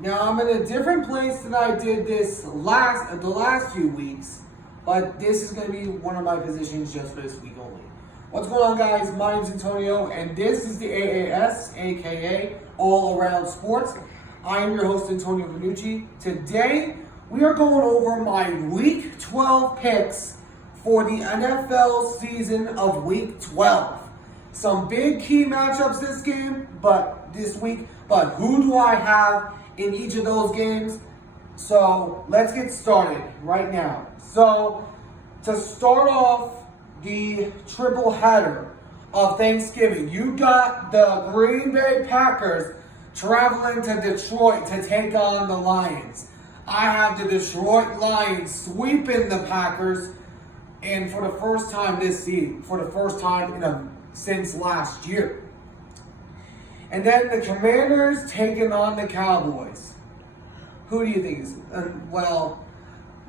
Now I'm in a different place than I did the last few weeks, but this is going to be one of my positions just for this week only. What's going on, guys? My name's Antonio, and this is the AAS, aka All Around Sports. I am your host, Antonio Vanucci. Today, we are going over my Week 12 picks for the NFL season of Week 12. Some big key matchups this week, but who do I have in each of those games? So let's get started right now. So to start off the triple header of Thanksgiving, you got the Green Bay Packers traveling to Detroit to take on the Lions. I have the Detroit Lions sweeping the Packers, and for the first time this season, since last year. And then the Commanders taking on the Cowboys. Who do you think is,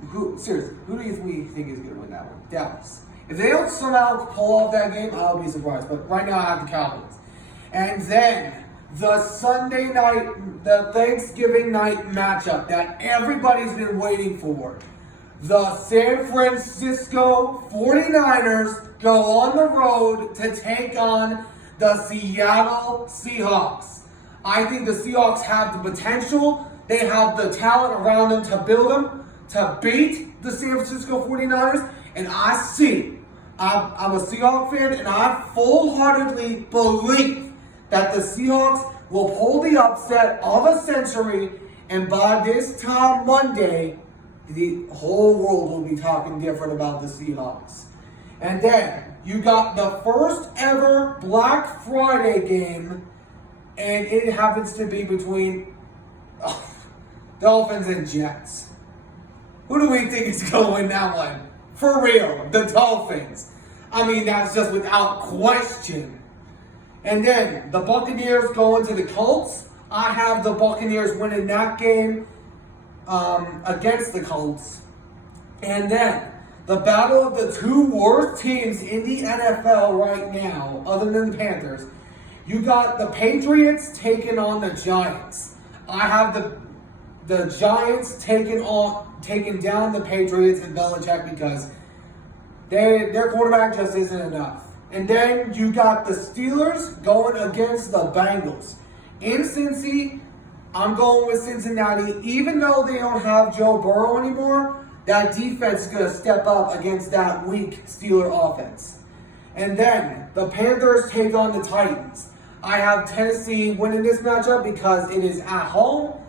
who do you think is going to win that one? Dallas. If they don't somehow pull off that game, I'll be surprised. But right now I have the Cowboys. And then the Sunday night, the Thanksgiving night matchup that everybody's been waiting for. The San Francisco 49ers go on the road to take on the Seattle Seahawks. I think the Seahawks have the potential. They have the talent around them to build them, to beat the San Francisco 49ers. And I'm a Seahawks fan, and I full-heartedly believe that the Seahawks will pull the upset of a century, and by this time Monday, the whole world will be talking different about the Seahawks. And then you got the first ever Black Friday game, and it happens to be between Dolphins and Jets. Who do we think is going to win that one? For real, the Dolphins. I mean, that's just without question. And then the Buccaneers going to the Colts. I have the Buccaneers winning that game against the Colts. And then the battle of the two worst teams in the NFL right now, other than the Panthers. You got the Patriots taking on the Giants. I have the Giants taking down the Patriots and Belichick because their quarterback just isn't enough. And then you got the Steelers going against the Bengals. In Cincy, I'm going with Cincinnati. Even though they don't have Joe Burrow anymore, that defense is going to step up against that weak Steeler offense. And then the Panthers take on the Titans. I have Tennessee winning this matchup because it is at home,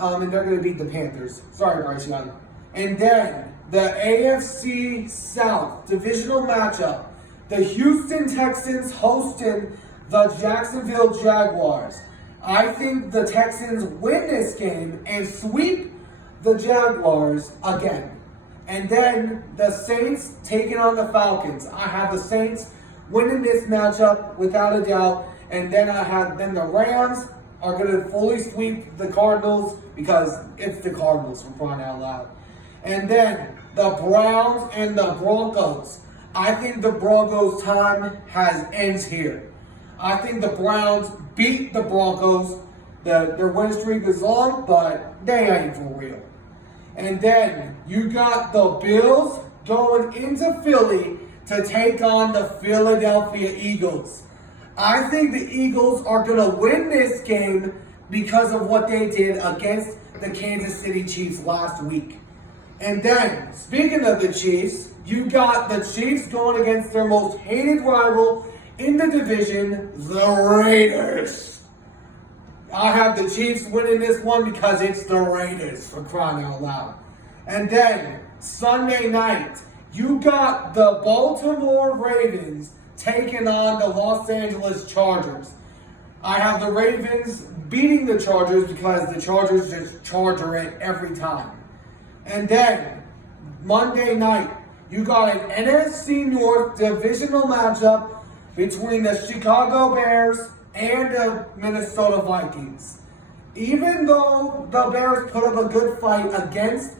and they're going to beat the Panthers. Sorry, Bryce Young. And then the AFC South divisional matchup. The Houston Texans hosting the Jacksonville Jaguars. I think the Texans win this game and sweep the Jaguars again. And then the Saints taking on the Falcons. I have the Saints winning this matchup without a doubt. And then the Rams are going to fully sweep the Cardinals because it's the Cardinals, for crying out loud. And then the Browns and the Broncos. I think the Broncos' time ends here. I think the Browns beat the Broncos. Their win streak is long, but they ain't for real. And then you got the Bills going into Philly to take on the Philadelphia Eagles. I think the Eagles are going to win this game because of what they did against the Kansas City Chiefs last week. And then, speaking of the Chiefs, you got the Chiefs going against their most hated rival in the division, the Raiders. I have the Chiefs winning this one because it's the Raiders, for crying out loud. And then, Sunday night, you got the Baltimore Ravens taking on the Los Angeles Chargers. I have the Ravens beating the Chargers because the Chargers just charger it every time. And then, Monday night, you got an NFC North divisional matchup between the Chicago Bears and the Minnesota Vikings. Even though the Bears put up a good fight against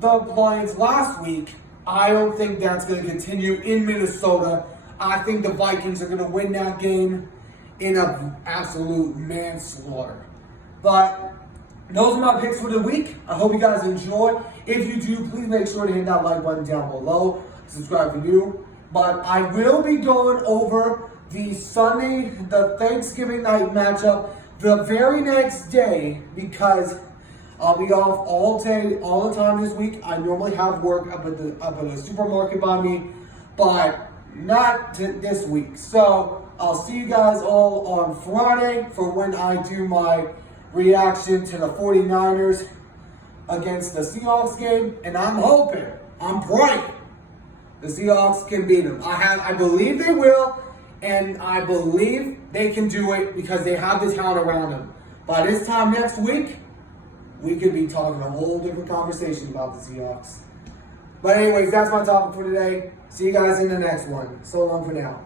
the Lions last week, I don't think that's going to continue in Minnesota. I think the Vikings are going to win that game in an absolute manslaughter. But those are my picks for the week. I hope you guys enjoy. If you do, please make sure to hit that like button down below. Subscribe for you. But I will be going over the Sunday, the Thanksgiving night matchup the very next day because I'll be off all day, all the time this week. I normally have work up at the supermarket by me, but not this week. So I'll see you guys all on Friday for when I do my reaction to the 49ers against the Seahawks game. And I'm hoping, I'm praying, the Seahawks can beat them. I believe they will, and I believe they can do it because they have the talent around them. By this time next week, we could be talking a whole different conversation about the Seahawks. But anyways, that's my topic for today. See you guys in the next one. So long for now.